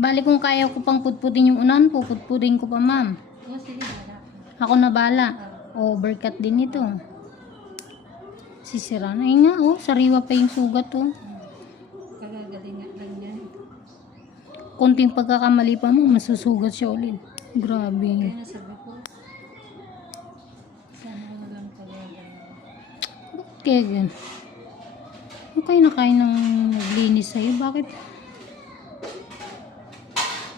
Bali kung kaya ko pang putputin yung unan, puputputin ko pa, ma'am. Ako na bala. Overcut din ito. Sisira na. Ayun nga, oh. Sariwa pa yung sugat, oh. Kagagalingan lang yan. Kunting pagkakamali pa mo, masusugat siya ulit. Grabe. Kaya nasabi ko, sana mo lang kagagalingan. Bakit kaya gan? Ano kayo na kayo ng naglinis sa'yo? Bakit?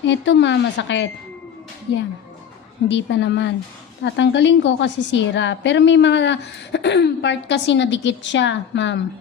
Ito ma, masakit. Yan. Hindi pa naman. Tatanggalin ko kasi sira. Pero may mga part kasi na dikit siya, ma'am.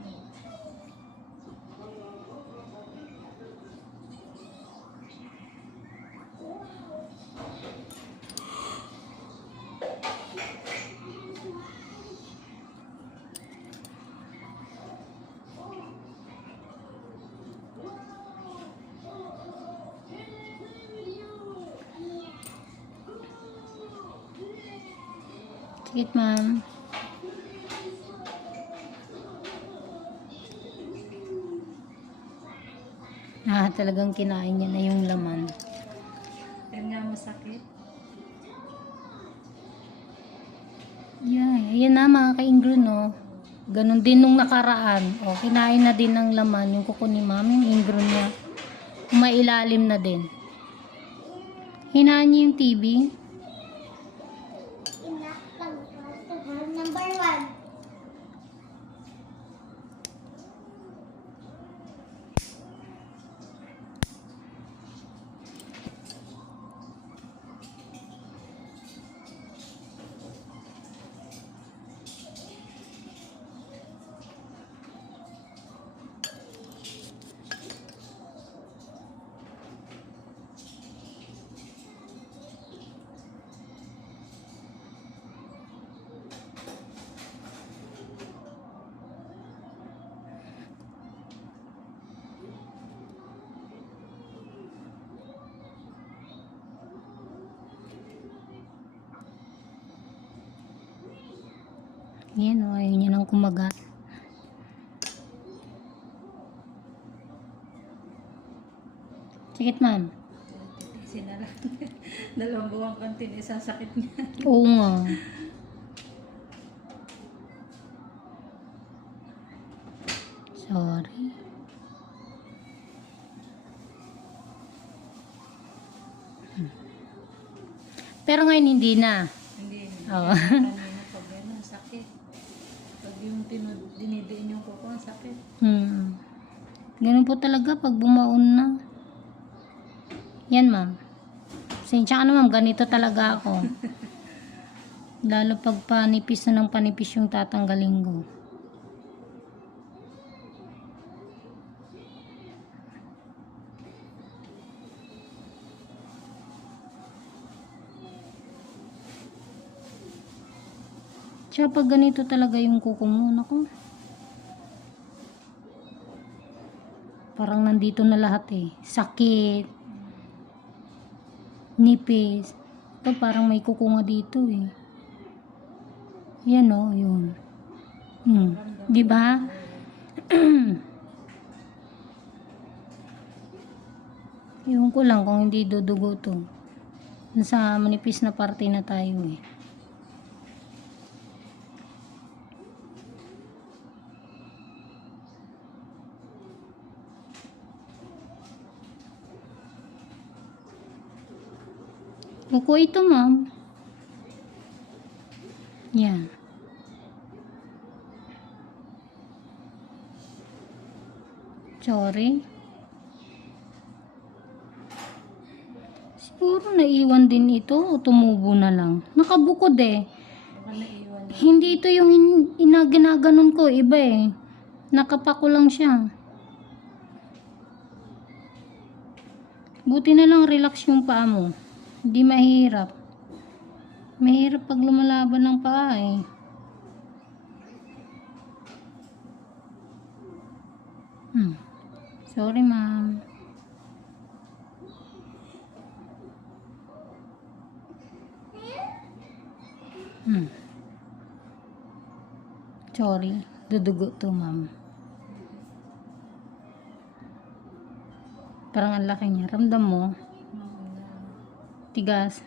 Sige, ma'am. Ah, talagang kinain niya na yung laman. Yan nga masakit. Yeah, ayan na mga ka-ingro, no. Ganon din nung nakaraan. O, kinain na din ng laman yung kuko ni ma'am, yung ingro niya. Mailalim na din. Hinaan niya yung TV. Yan o, ayaw niya nang kumagat. Sakit, ma'am. Lang. Dalawang buwang continue sa sakit niya. Oo nga. Sorry. Hmm. Pero ngayon hindi na. Hindi. Oo. Kanina pag gano'n, sakit. Pag yung tinud, dinidiin yung kuko, ang sakit. Hmm. Ganun po talaga pag bumaon na. Yan, ma'am. Sinsya ka na, ma'am. Ganito talaga ako. Lalo pag panipis na ng panipis yung tatanggalin ko. Tsaka pag ganito talaga yung kuko mo, naku. Parang nandito na lahat eh. Sakit. Nipis. Ito parang may kuko nga dito eh. Yan o, yun. Hmm. Di ba? Ewan ko lang kung hindi dudugo to. Nasa manipis na parte na tayo eh. Kuko ito, ma'am. Yan. Sorry. Siguro naiwan din ito o tumubo na lang. Nakabukod eh. Hindi ito yung in- inaginaganon ko. Iba eh. Nakapako lang siya. Buti na lang relax yung paa mo. Hindi mahirap. Mahirap pag lumalaban ng paa eh. Hmm. Sorry ma'am. Hmm. Sorry. Dudugo to ma'am. Parang ang laki niya. Ramdam mo. Tigas.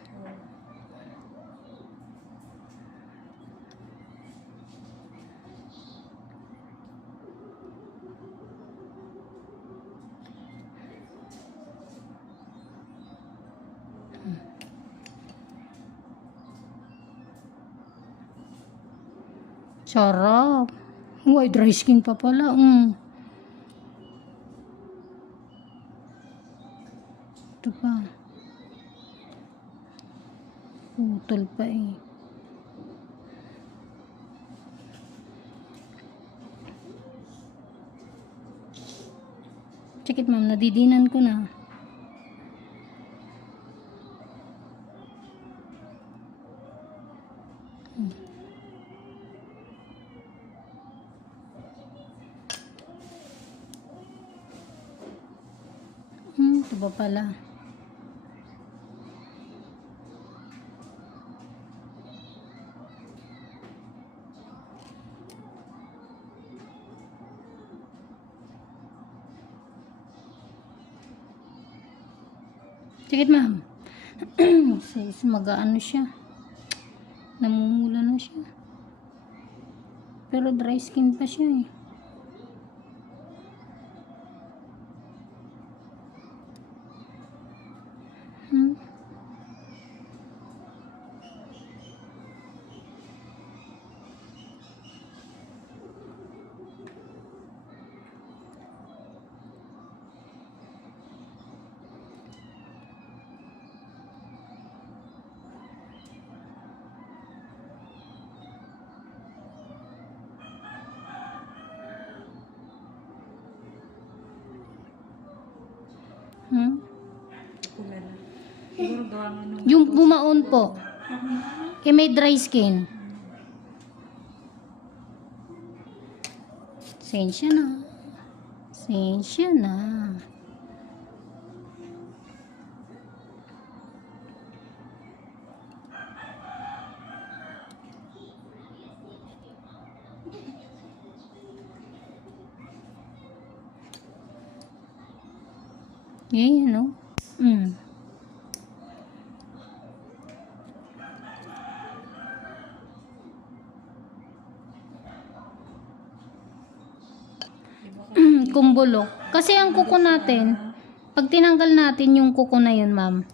Sarap. Uy, dry skin pa pala. Mm. Ito pa. Putol pa eh. Check it ma'am, nadidinan ko na. Hmm, ito ba pala? Sige, ma'am. Sis, mag-ano siya. Namumula na siya. Pero dry skin pa siya eh. Yung bumaon po. Kaya may dry skin. Sensya na. Sensya na. Yan, no? Mm. Di ba ka- kumbulok. Kasi ang kuko natin, pag tinanggal natin yung kuko na yun, ma'am,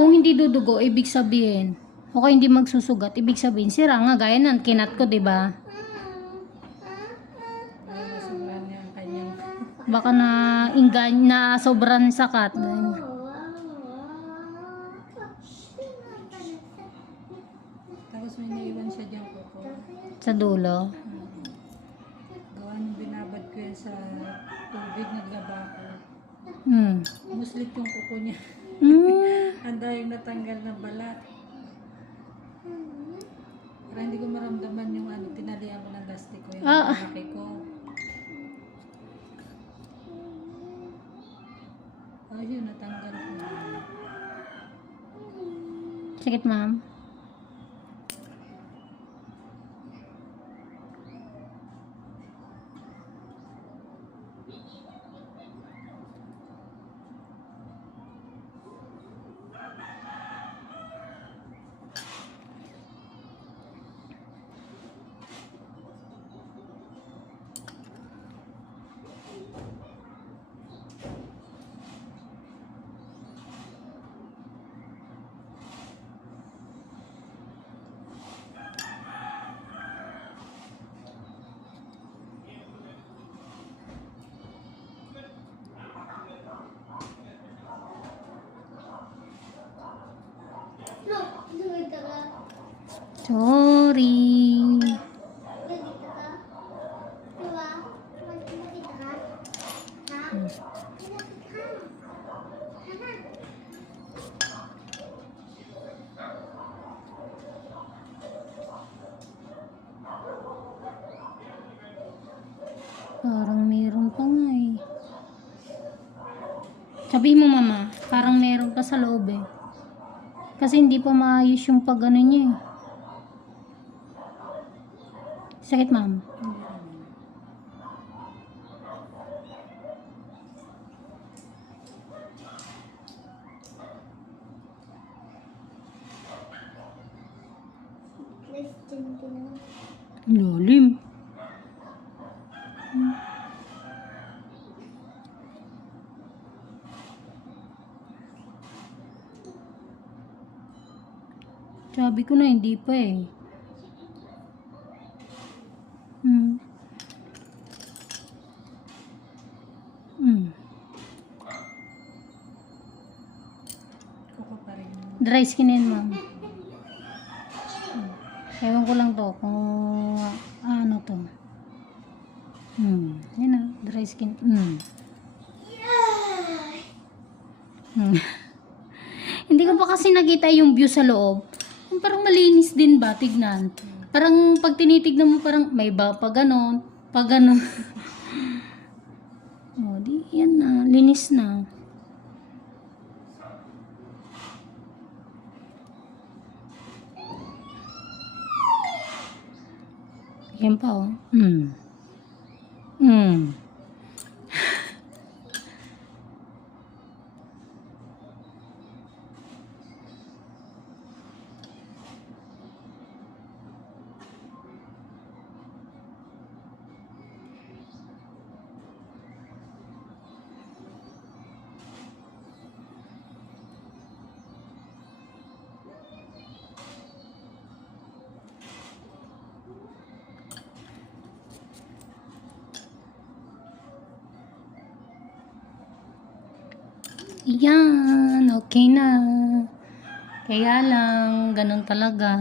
kung hindi dudugo, ibig sabihin, o kaya hindi magsusugat, ibig sabihin, sira nga, gaya ng kinat ko, di ba? Ay, nasubukan niya ang kanyang... Baka na inggan, na sobrang sakat. Tapos may naiwan siya dyan ko Sa dulo. Gawa nung binabad ko yan sa tubig, naglaba ko. Hmm. Muslit yung kuko niya. Hmm. Ang dahil natanggal na balat. Para hindi ko maramdaman yung ano, tinalian ko ng dusty ko yung Ah. laki ko. Oh, yun, natanggal ko. Sakit, ma'am. Sorry. Parang meron pa nga eh. Sabihin mo mama, parang meron pa sa loob eh. Kasi hindi pa maayos yung pag ano niya eh. Sakit, ma'am. Lalim. Hmm. Sabi ko na hindi pa eh. Dry skin yan, ma'am. Ewan ko lang to kung ah, ano to. Hmm. Yan na, dry skin. Hmm. Hmm. Hindi ko pa kasi nakita yung view sa loob. Parang malinis din ba, tignan. Parang pag tinitignan mo parang may ba pa ganon, pa ganon. oh, di yan na, linis na. Yan pa oh. Hmm. Hmm. Yan, okay na. Kaya lang, ganun talaga.